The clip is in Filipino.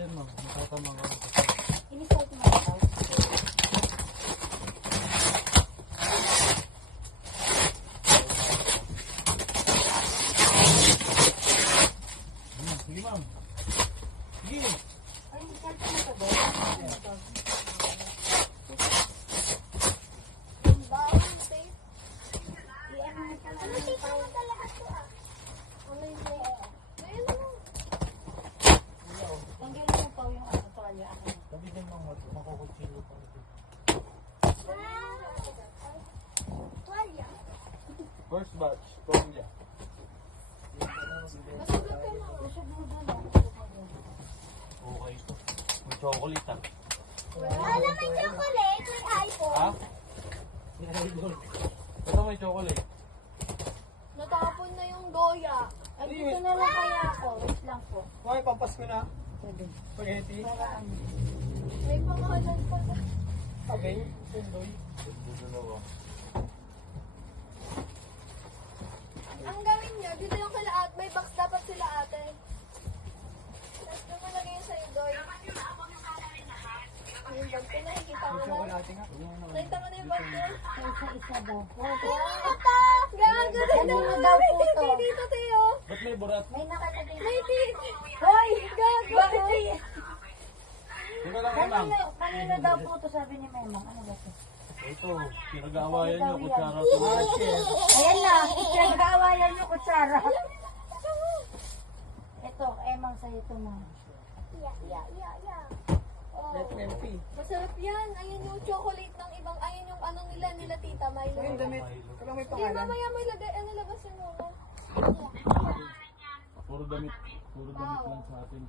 dyan, ma'am. Natatamang ka. Inisal ko mga tao. Sige, ma'am. Sige. Ay, inisal ko na ba? Ang bawang tape. I-ano mo pala ng tao. Ano yung ayun mo. Tanggalin mo pa yung tuwalya akin. Sabi dyan, ma'am. Makukutsilo pa. Tuwalya? First batch. Tuwalya. Masugod ka na. Masugod na lang. Okay ito. May chocolate, ah. Alam, may chocolate. May iPhone. Ha? Ito may chocolate. Natapon na yung doya. Ay, dito na lang kaya ako. Wait lang po. Okay, pampas ko na. Pwede. Spaghetti. Para ano. May pangalan pa ba? Sabing. Sundoy. Ito dalawa. Ang gawin nyo, dito yung kala ate. May box dapat sila ate. Tapos doon mo lagay yung sa'yo, doy. Yung bag ko, nakikita mo na. Chocolate nga. Nakita mo na yung bag ko. Isa-isa daw. Ito! Gago din Ano mo daw po to? Dito, Teo. Ba't may burat? May nakalagay. May tit. Hoy! Gago! Ito lang, ma'am. Kanino daw po to sabi ni Memang? Ano ba to? Ito. Pinag-aawayan niyo. Kutsara to. Ayan na. Nag-aawayan yung kutsara. Ito, Emang sa'yo ito ma. Let MP. Masarap yan. Ayun yung chocolate ng ibang, ayun yung ano nila tita Milo. Ito yung damit. Ito lang may Hindi, pangalan. mamaya mo ilagay, ano labasin mo. Puro damit lang sa atin.